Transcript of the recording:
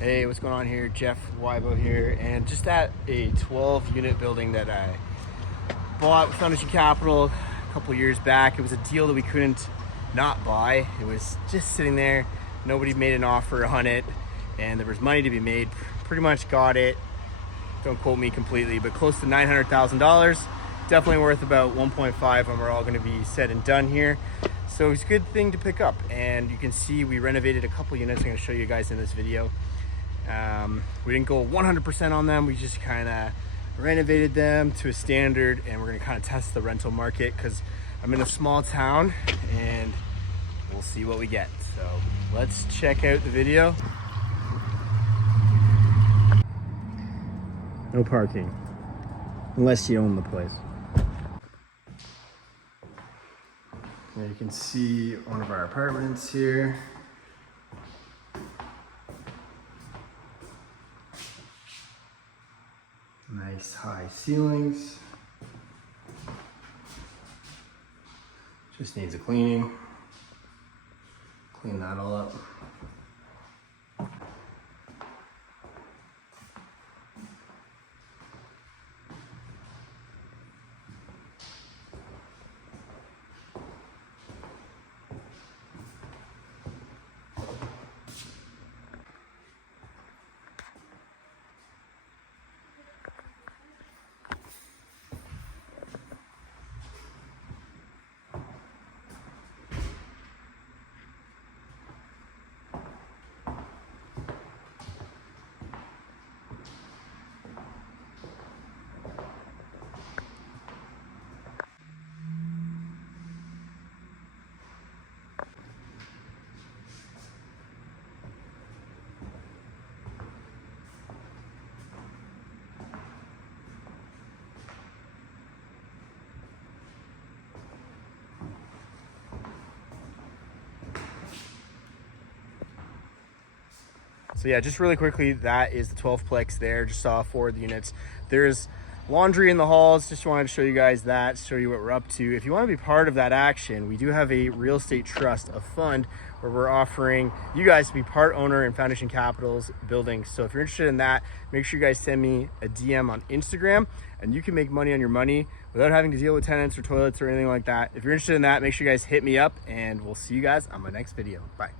Hey, what's going on here? Jeff Wybo here, and just at a 12 unit building that I bought with Foundation Capital a couple years back. It was a deal that we couldn't not buy. It was just sitting there. Nobody made an offer on it, and there was money to be made. Pretty much got it. Don't quote me completely, but close to $900,000. Definitely worth about 1.5 when we're all going to be said and done here. So it's a good thing to pick up, and you can see we renovated a couple units. I'm going to show you guys in this video. We didn't go 100% on them. We just kind of renovated them to a standard, and we're going to kind of test the rental market because I'm in a small town and we'll see what we get. So let's check out the video. No parking unless you own the place. Now you can see one of our apartments here. Nice high ceilings. Just needs a cleaning. Clean that all up. So yeah, just really quickly, that is the 12 Plex there. Just saw 4 of the units. There's laundry in the halls. Just wanted to show you guys that, show you what we're up to. If you want to be part of that action, we do have a real estate trust, a fund, where we're offering you guys to be part owner in Foundation Capital's building. So if you're interested in that, make sure you guys send me a DM on Instagram, and you can make money on your money without having to deal with tenants or toilets or anything like that. If you're interested in that, make sure you guys hit me up, and we'll see you guys on my next video. Bye.